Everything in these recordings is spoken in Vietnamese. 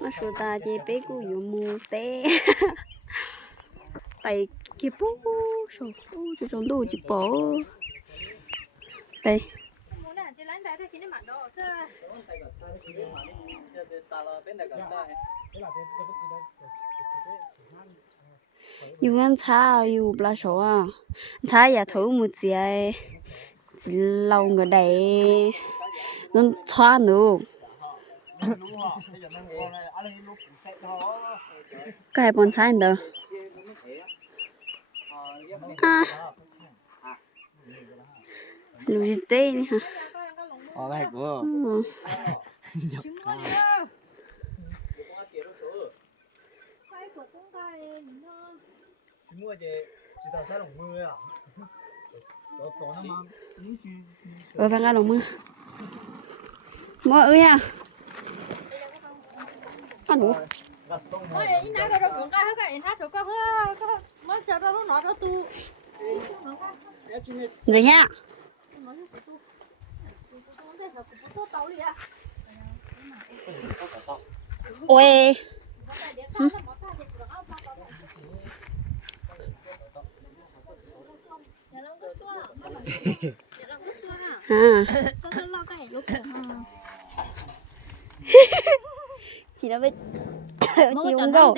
nó số ta chỉ bé cô dùng mù té. Tại kia bố số chú chúng tôi chỉ bỏ đây. Yêu ăn cha yêu bla số à. Cha ya thấu một gì ấy chỉ lâu người đấy nó choa nữa cái bọn cha đâu? À. Lùi gì nè hả? Ờ, cái của. ừ. mua về chỉ tao sẽ đồng mưa à. Có có nó mà những chuyện ở vang lòng mưa mua ơi à ăn gắt tông Ôi, ý cái nó tu. Gì hả ôi. À chị đã biết. Chị uống đâu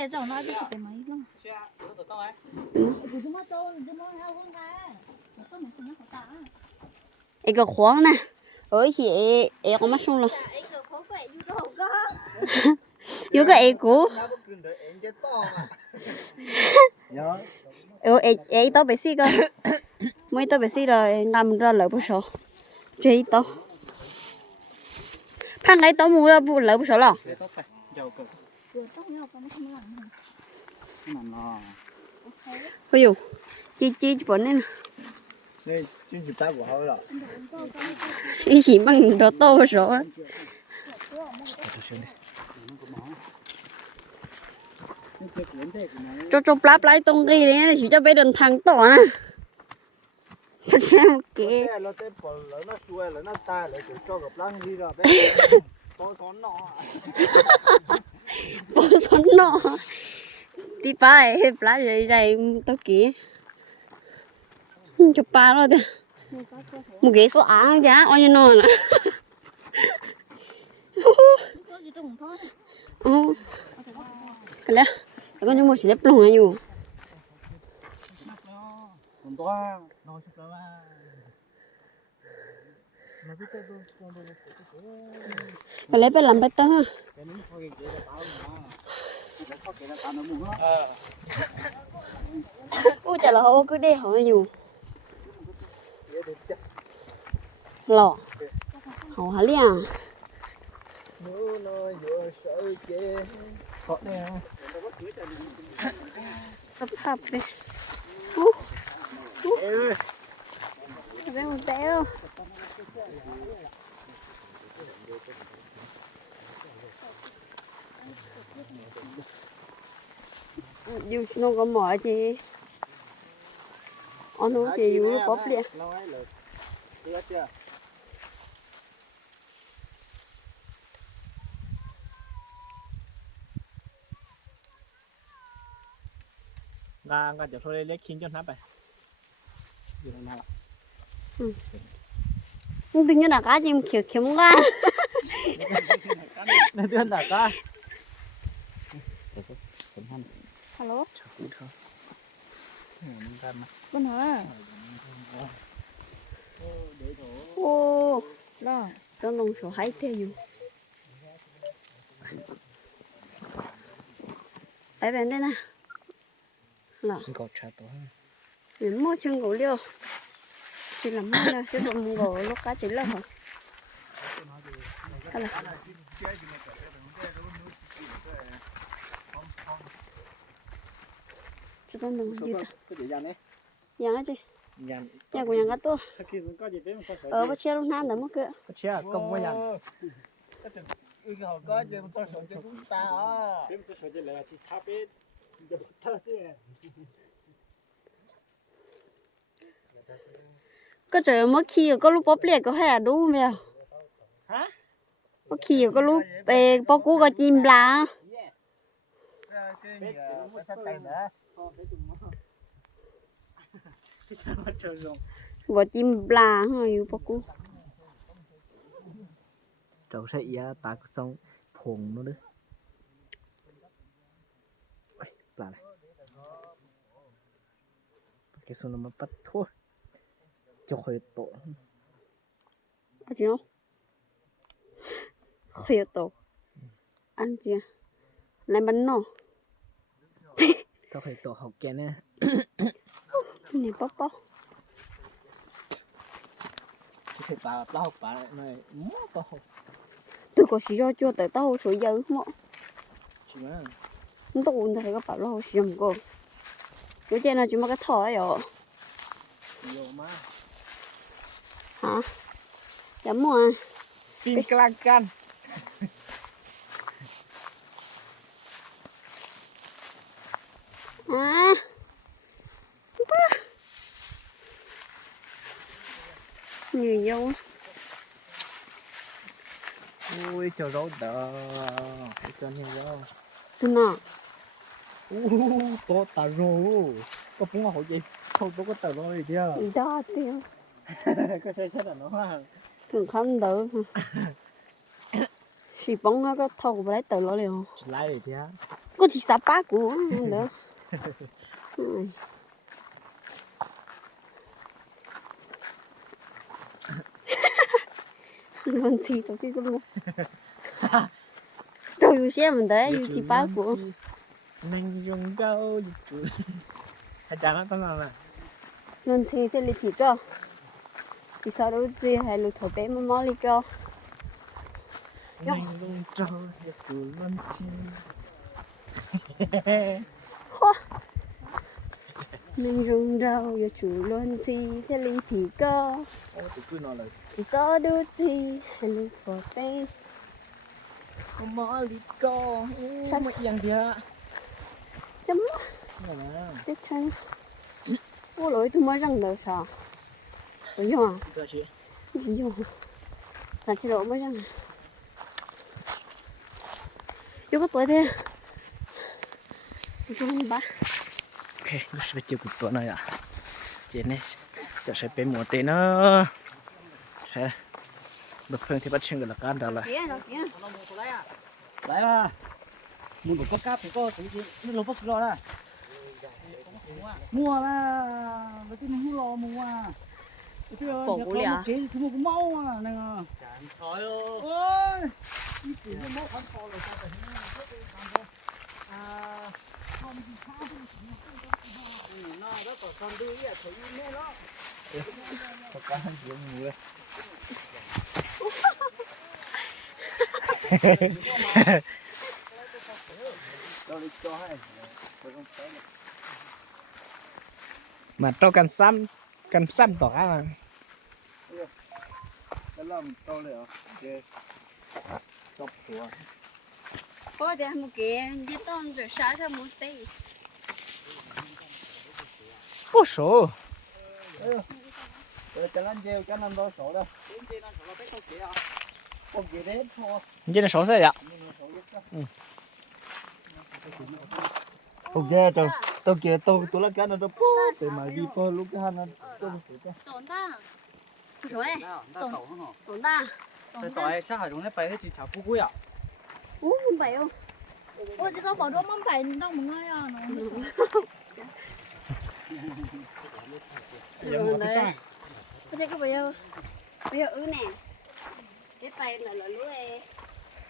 ấy cái khoáng nè? Ơi chị ấy có mắt xong rồi yêu cái ấy cũ. Nó ừ ấy ấy tao bị xí cơ. Mấy tao bị xí rồi nằm ra lỡ bút số chơi tao. Phan cái tao mua ra bút lỡ bút จ้าเกิดเกิดต้องยอกมาทำหลังนั่นรอไปอยู่จี้จี้ฝนนี่นะนี่จี้จุตาหัวเขาหรอไอ้ฉีมันจะโต้สอจจปลับไล่ตรงกี้เลยนะฉันจะไปเดินทางต่อนะพอช่วยเค bố son nọ. Đi ba ấy plap rồi rồi tao kia cho ba rồi đó một cái số án giá ôi như nó nè. Ô cái lẽ con chúng mình sẽ đẹp luôn nhiều Còn to. Nó. Chụp ra. Nó biết tôi tôi tôi cái lẽ phải làm bài tớ ha cái nó thôi cái cái tao mà. Nó có cái nó tao nó muốn á. ôi trời là họ cứ đi họ nhiều lò họ hả liền Nếu nó vừa sợ chê. Có nè. sắp thập đi Ê, bé một téo dù nó có mở chứ ăn uống thì yếu nó bóp liền là ngặt cho thôi lấy chín cho nó bài gì là nào ừ nhưng tự là cá chim kiểu kiếm quá nên tự là cá hello. Bên hả? Ô, đó, con nông sổ hay thế dù. Ấy bên đây nè. Là. Gọt chả tổ. Mình mua chân gỗ liêu. Chỉ là mua là chứ không gỗ lúc cá chỉ là không. Cái. cho con đừng gì ta ก็จะยันเนี่ย yang aja ยัน yang của yang itu ถ้าคิดมันก็จะเป็นภาษา ở bên kia lúc nào đã mất cơ เชื่อก็ว่ายันก็จะอีกเขาก็จะมันต้ บอว่าจิ้มปลาเฮาอยู่ปะกูเจ้าใช้เอียปลากระซองผงเาด้อเอ้ยปลาอะไรกระซองมันปัดโทวจะคอยโตเอาจริงเนาะคอยโตอันเจียในบ้านเนาะ cho khỏi tổ học cái nè này bóc bóc thì bà bà học bà này. Mua bà học tôi có xí cho cho tới tao số giờ ạ chỉ mà không tôi cũng thấy có bảo lo xí không cô. Cái trên là chỉ mà cái thỏi rồi nhiều mà hả? Chấm mà pin clang can à nhiều dâu. Ui cho rau đờ cho nhiều rau tôi nọ ui có tà rô. Có phun ngọc gì? Không có tà rô gì ý đó tiêu có sai sai là nó thường không đỡ chỉ bóng nó có thâu vào đấy từ nó liền. Lại gì kia có chỉ sắp bát của không đỡ Ai. luôn xì tao xì xong rồi trời ơi xem mình đấy yêu chỉ bát của nên dùng gạo hay chả nó tao nào nè luôn xì thế là chỉ cơ chỉ sau đó gì hay lụt thổi bé mà mò đi cơ nên dùng trâu để tụ lên chi mình rung rau yêu chủ luôn xì thế là chỉ cơ chỉ sau đó gì hay lụt thổi bé không mò đi co sao mà yên kia chấm. Nè nè tiếp theo ô lỗi tôi mới răng được sao bây giờ à? Cái gì gì giờ là chế độ mới răng vô có tuổi thế vô anh ba ok nó sẽ chịu cục tuần này à chị này cho sẽ bé mùa tết nó sẽ được phương thì bắt chân được là. Can đó là kia nó kia lại mà mua được cấp cáp thì có cái gì nó lột bớt lo ra mua là cái gì nó lo mua à Bổ của lìa. cái chúng cũng mau à này à thôi ôi cái gì nó mau không to rồi sao phải à không thì sao nó rất có con đi à mà cho cần xăm cần xăm tỏ mà làm to lẹ, chọc xuống có để một cái đi tông rồi sáng ra một tí bố số cái lần gieo cái lần đó số đó con kia đấy thôi như là số sao vậy ừ ok tôi tôi kia tôi tôi lấy cái nó đâu từ mà đi phơi lúc cái hắn tôi tổn ta rồi tổn tổn ta tổn ta sao hả chúng nó bay hết chỉ chả phú quý à? Ú không phải không? Ôi chứ có bỏ đốt mắm phải đâu mà ngay à? Nó rồi đấy có thể có bây giờ bây giờ ứ nè. Cái tay là lúa ấy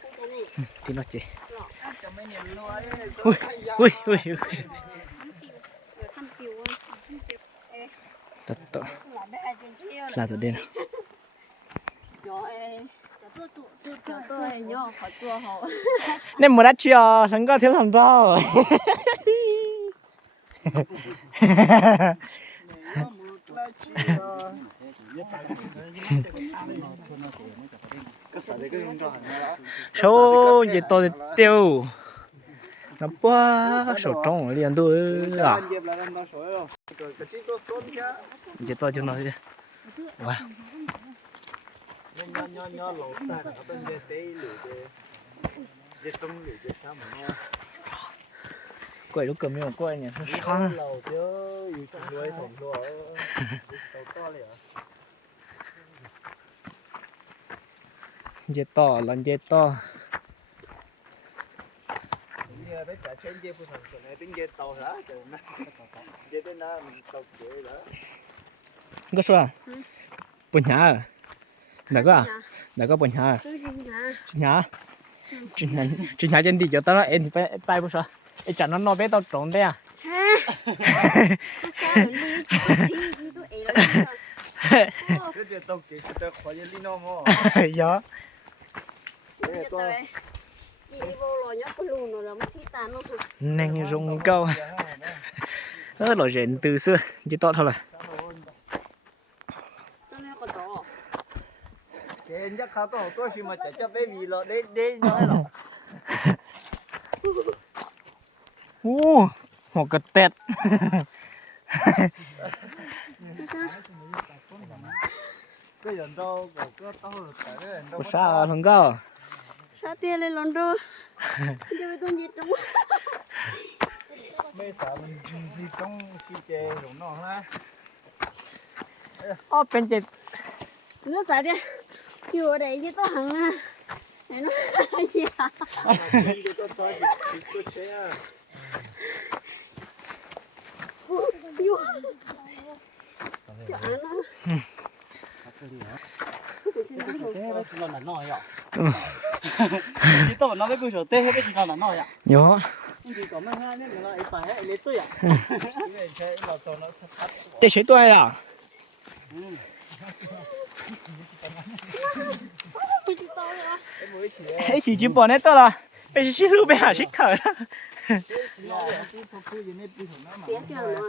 không cái này. Thì nó lọ. Ui ui ui tật tật là bé ai trên kia là từ nên mà đã chưa, thằng có thiếu làm sao số gì tôi tiêu. Nó quá sổ trống liền tôi à. Gì tôi cho nó đi wow quậy lúc cầm miếng quậy nhỉ? Khăn lầu chứ gì trong đuôi thủng đùa tàu to liền. Dê to lần dê to. Đấy cả trên dây phụ sản xuất này tính dây tàu hả? Đến đó mình tàu kiểu đó. Có sao à? Bún nhà à đã có đã có bún nhà à nhà. chuyện nhà chuyện nhà trên đi cho tao em thì phải bay bữa sao em chẳng nó nói bé tao trộn đấy à? Sao đi đi đi tôi ấy lắm. cái dây tàu kiểu tàu khỏi cái chắc khá to có gì mà chạy cho bé vì lo đấy đấy nói là u một cái tẹt cái giờ đâu có cái tàu rồi cái đấy đâu có sao không có Sao tiền lên lon rồi? Giờ tôi tôi nhiệt đúng. mấy sao mình đi trong khi chơi đúng nó ha ô bên trên Nó sao đi? อยู่ở đây như tôi hằng à. Này nó gì à? đi cái tàu tàu thì tôi chơi àอยู่. Dạ nó. nó là nói ạ chỉ tao nó mới cứ sợ tê hết cái gì nó là nói ạ gió chỉ có mấy hai nên là phải ấy lấy tôi ạ cái chơi là tao nó thật đây sẽ tôi à em mới chỉ ấy chỉ chim bò này to là bây giờ chỉ lúc bây giờ xích thở đó là cái phong phú gì nên đi thằng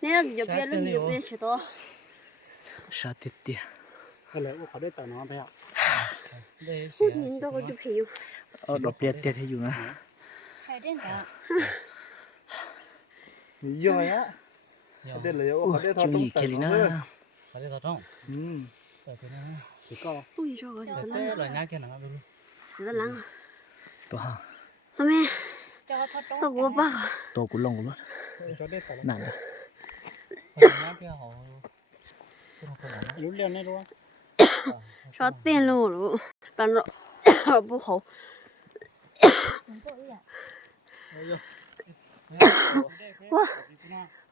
เนี่ยหยบเบี้ยลุ่มหยบเบี้ยเฉยตัวชาติดเดีไก็เลยว่าเขาได้ต่น้องไปอะพูดยิงตัก็จุกหิวเอาดอกเบี้ยเตี้ยให้อยู่นะเด่นะย่อยอะเด็นเลยว่าเขาได้ทาดตรงเคลิน่าเขาได้ทาดตรงอืมแต่เป็นนะถือก็อุ้ยชอบก็จะสลังหน่อยง่ายแค่ไหนครับดูสิสลังตัวฮะทำไม bên Gì lắm. to ha Mà mẹ. Tao có bác. to của lông của nó cho đấy tao nặng nhá kia họ lúc lên này luôn Cho tiền luôn rồi. Bạn nó. Bố hổ.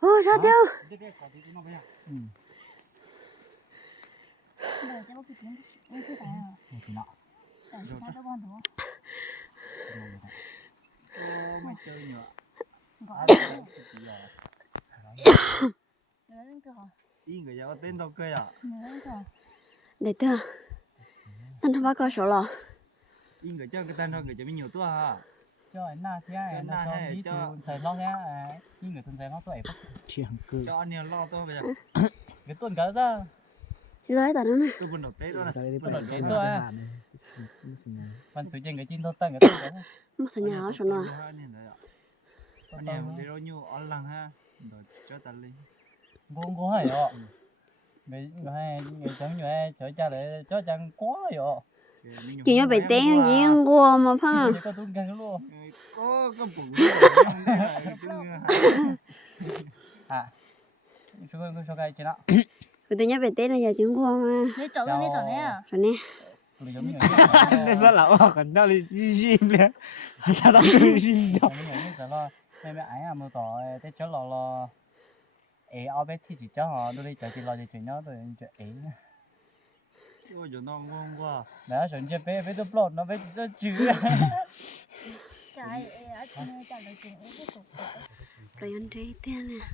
Ôi sao tiêu. mới chơi nhựa đi người giàu tên tao cây à? Để. Tao. Không bác có số lọ. đi người cho cái tên thôi người cho mình nhiều tua ha cho anh na thế anh na thế, cho- thời lo thế à nhưng người tuần thời lo tuổi thiền cư. Cho anh nhiều lo tôi bây giờ. Người tuần cả ra. Chỉ nói tao nữa tôi buồn đầu tế tôi này tôi là chế tôi มันสุดยังไงจินต้นตั้งกันตั้งมันสัญญาฉันว่าตอนนี้มันเราอยู่ออนลังฮะโดยเจ้าตันเลยงงก็ให้อ่ะไม่ไม่ให้ยังจังอยู่ให้เจ้าจังเลยเจ้าจังก็อยู่ chỉ nhớ bảy tiếng chỉ ăn qua mà pha có có bự à số cái số cái chị đó cứ nhớ bảy tiếng là giờ chúng qua mà. Nhớ chọn đi chọn nè. Chọn nè chuyện nó rồi chuyện ấy bây giờ nó ngon quá nãy sẵn chơi bé bé tôi plot nó bé nó chữ Trời ơi, ở trên đây trả lời chuyện ấy cái cục rồi anh chị tiền nè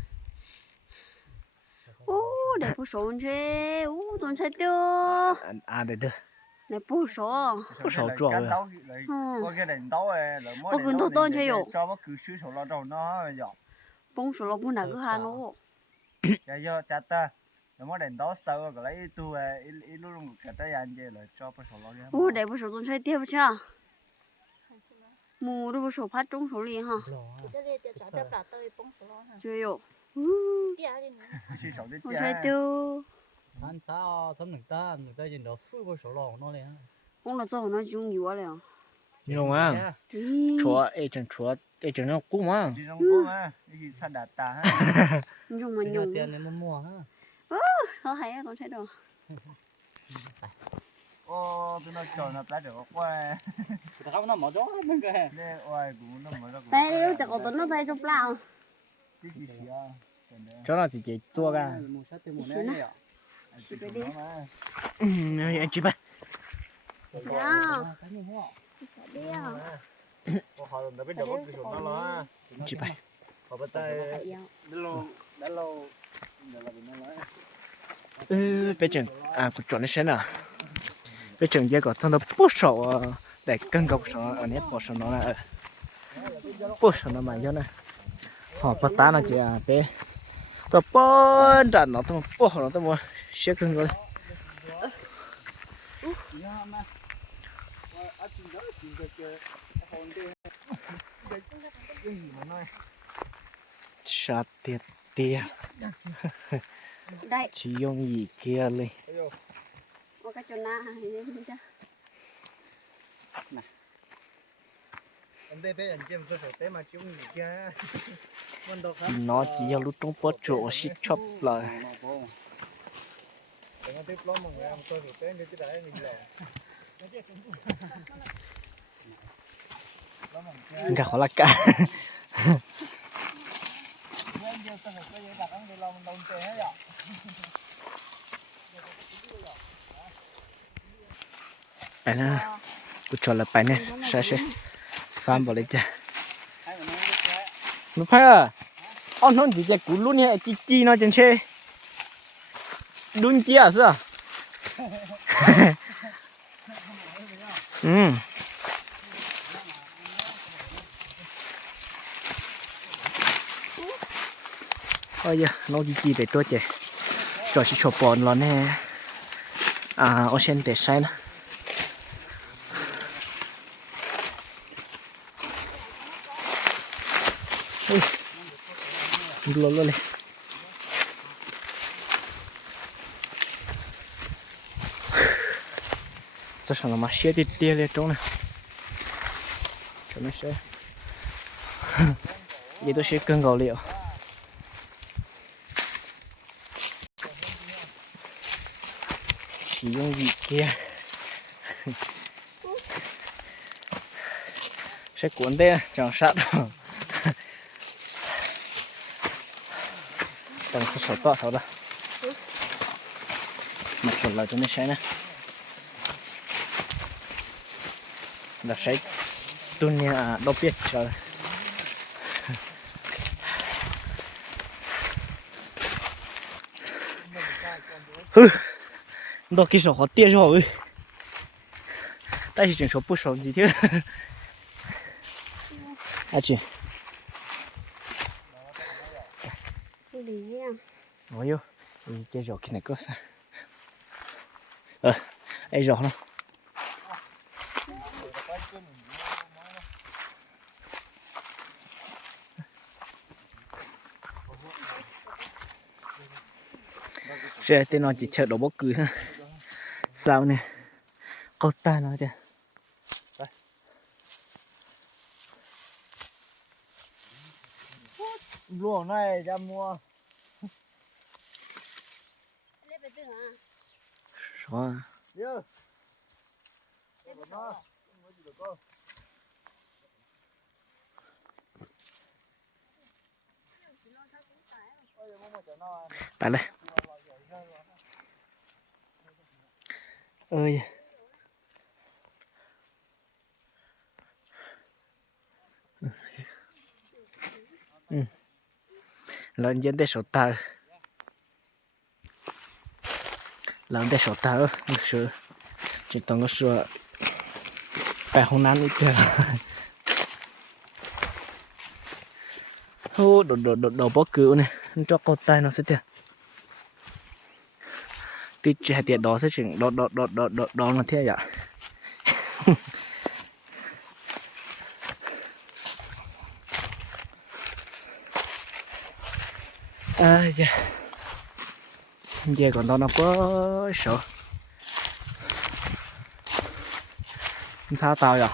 ô để bố số anh chị ô tuần sai tiêu à à để được để bố số bố số chùa rồi ừ có cái là mỗi Bố đèn cứ tấu thâu tôn đèn chơi đèn vô. cho bác cứ sử dụng lao đầu nó bây giờ bông số là bông đã cứ hà nó giờ. Giờ chặt ta. Là mỗi đèn tấu sâu rồi lấy tu ấy ít ít lúc lúc cái tay anh chơi là cho bác số lao ô để bố số tuần sai tiêu chưa? Mù rồi bố số phát trúng số liền ha Cái này cho cháu đáp là tôi bông số lo hả? chưa yo ừ Kia đi nữa. sử dụng đến tuần sai tiêu anh sao sớm được ta được ta nhìn đó phơi bao số lon nó liền ông là cho nó chung nhiều rồi nhiều mà Ý, chùa ấy chân chùa ấy chân nó cũ mà chỉ trong cô mà đi săn đạt ta ha nhưng mà Tính ra nhung tiền nên nó mua ha khó hay á tuần sai đâu ô tôi nói trời nó tới được qua thì không nó mở gió mình cái đây ôi cũng nó mới ra tay đi chắc có tuần nó tay trong lao cái gì xí à Tên đấy. cho nó chỉ chỉ chùa cả mua sát tiền mua Anh nó ừ anh chị cái hoa đi nó lo ha. chị bay Họ bắt tay. Đã lâu đã là nó ừ bây giờ à cũng chọn nó xem nào. Bây giờ giờ có trong đó bố số để cân gọc số ở nét bố số nó là bố số nó mà cho nè. Họ bắt tá nó chỉ à bé. Tôi bón trả nó tôi bố nó tôi cân rồi sát tiệt đây. Chỉ dùng gì kia lên cái chỗ na gì kia khác nó chỉ là lúc trong bớt chỗ xí chop lại đừng có tiếp lắm mà người em coi thực tế như thế đấy mình làm cả khó là cả anh chơi sao cái gì đặt anh đi làm đồng tiền hết vậy bài nè cứ cho là bài nè sẽ sẽ phàm vào lấy cha nó phải à ông nó chỉ cái cú luôn nhé chỉ chỉ nó trên xe đun chia à sao ừ. Ôi giờ nó gì gì để tôi chơi rồi sẽ chụp bọn nó nè. À ô sen để sai nè. Lo lo lên mà xe đi lên cho nó dùng gì kia sẽ cuốn đây chẳng sát đâu đang có sợ to thôi đó mặt sổ lại cho nó sẽ nè là sẽ tuôn nhà đâu biết chờ hừ đâu cái sổ khó tiếc rồi tại vì chuyện số bút số gì thế? À chị. Cái Ôi yo, chơi rổ cái này có sao? Ờ, ấy rổ nó. Rồi tên nó chỉ chờ đồ bốc cười thôi. Sao nè? Cô ta nó kìa. luôn này ra mua Rồi. Tại đây. Ơi. Lần dân để sổ tờ lần để sổ tờ một số chỉ tao có số bài hôm nay nữa hô đồ đồ đồ đồ bó cứu này. Cho con tay nó sẽ tiền tí chỉ tiệt tiền đó sẽ chừng đó đó đó đó đó đó là thế ạ. À dạ giờ còn đó nó có sợ. Sao tao vậy?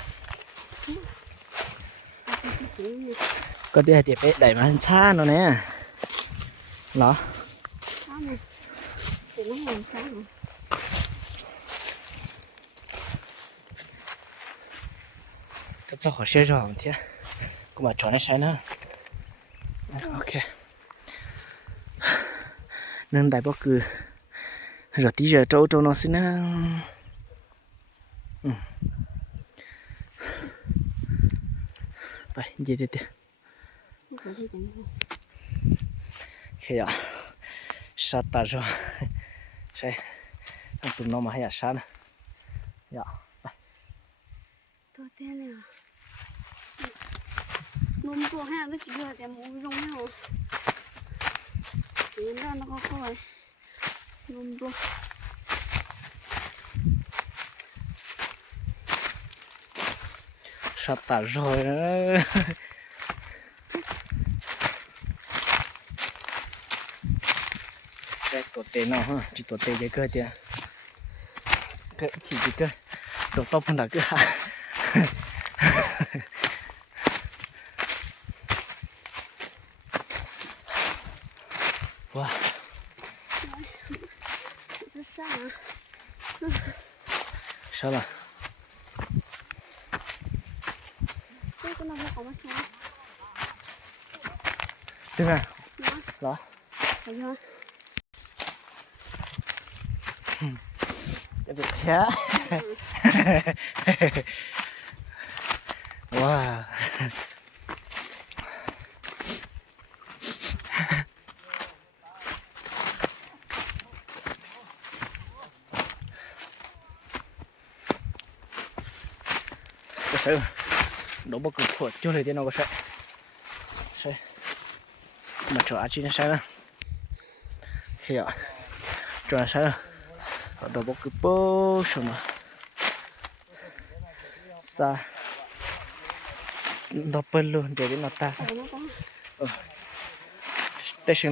Có đi thì phải đẩy mà xa nó nè. Đó Sao nè Thì nó làm sao nè 这正好写上天，给我装的啥呢？OK，能带包个，热地热周周那是呢，嗯，ไป นมตัวห้าต้องกินเยอะแต่หมูลงไม่หอเงินด้านแล้วก็ค่อยนมตัวชับตาโรยนยแด้ตัวเตนอะฮะจิตัวเตนเยอะเกินเจ้าเกินขี่จิตเกินตัวตอพันดักเกิน sao là Thế có nằm có mất sao? thế nào Đó đó Thấy chưa? cái việc thế wow cái sự đổ nào có mà mà. Sa luôn để đến nó ta. Ờ. Thấy nó có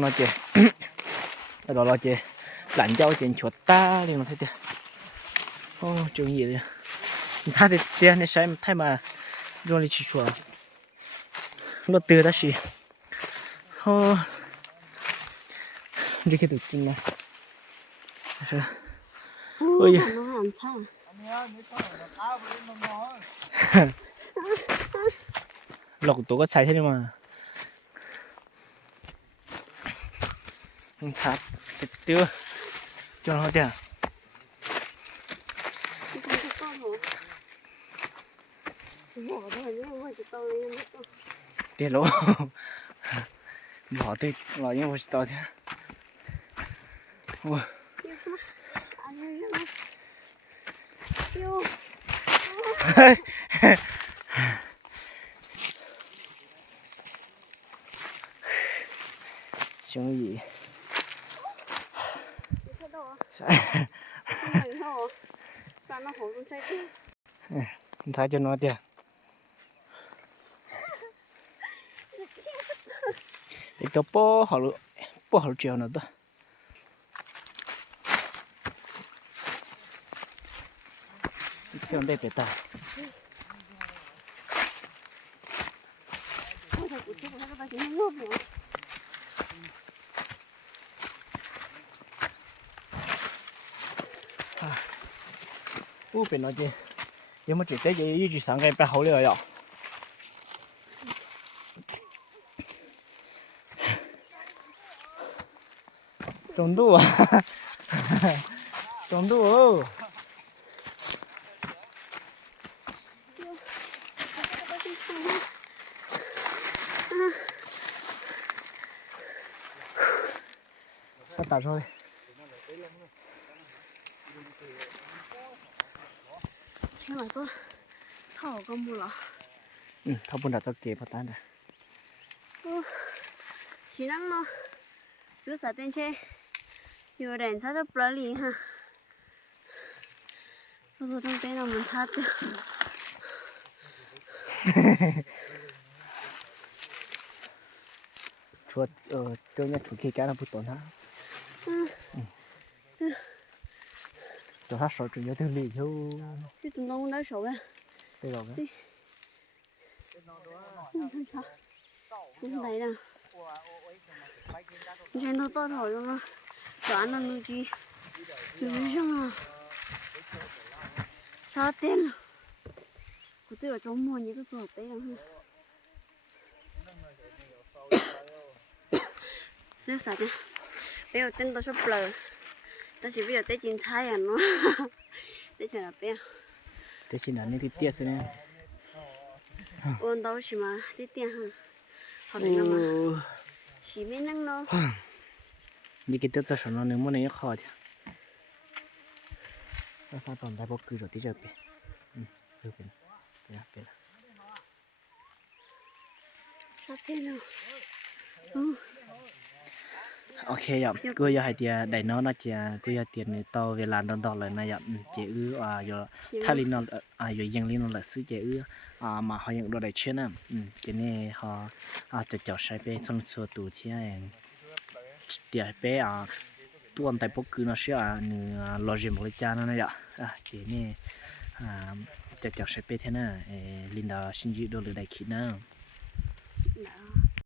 nó chơi đó là chơi lạnh giao chuyện chuột ta liền nó thấy chưa? Ô chuyện gì. Vậy ta thì tiền này sai thay mà rồi đi chỉ chuột nó từ đó xí ô đi cái được tin này Ôi Ôi. Nó làm sao? lộc tổ có xài thế mà thắt tiêu cho nó tiền Không có con hả? Bỏ thôi nhưng mà chỉ tôi lên nó tiền lỗ. Bỏ thì bỏ những vật to thế. Ui. Xuống gì? Sai. Đồ Và nó hổ con trai kia thay cho nó tiền để cho bố họ lu bố họ chiều nữa đó cái đây ta Ôi bên nó chứ, nhưng mà chỉ tới gì chỉ sáng cái bé hậu rồi ạ chondu chondu sắp tạt rồi thế lại có thảo con bùn à ừ thảo bùn đã cho kịp bắt tan rồi chỉ năng nó cứ sợ tên chơi vừa đèn sát cho bờ lì ha. Rồi rồi trong tên là mình sát được? Chuột ờ cho nhà chuột kia cái nó bút tổn ha cho hát sợ chuyện nhớ thương lì chứ chứ tụi nó cũng đã sổ á đây rồi cái không thấy đâu. Trên nó to rồi luôn á đoán nó nuôi chi? Chứ rằng à sao tên. Của tôi ở trong mùa như tôi tôi tế đâu nước sạch nha. Bây giờ tên tôi sắp lờ. Ta chỉ bây giờ tế chín thái à nó. Chờ là bé thế xin là nên thì tiếc xem ôn đâu chỉ mà tế tiền ha họ đến mà. Chỉ mấy năng nó như cái tết sao nó nếu muốn này khó thì nó sao toàn đại bộ cứ rồi tí giờ bé ừ ừ bé bé bé sao tên nào ok dạ cứ giờ hai tia đại nó nó chỉ cứ giờ tiền này to về làm đòn đòn lại này dạ chỉ ư à giờ thay linh nó à giờ dân linh nó là xứ chỉ ư à mà họ nhận đồ đại chuyên à ừ cái này họ à cho cho sai bé xong số tụ thì anh tia bé à tuần tại bốc cứ nó sẽ à nửa lo gì một cái cha nó này dạ à cái này à cho cho sai bé thế nào linh đó xin chữ đồ lừa đại khí nào Đó.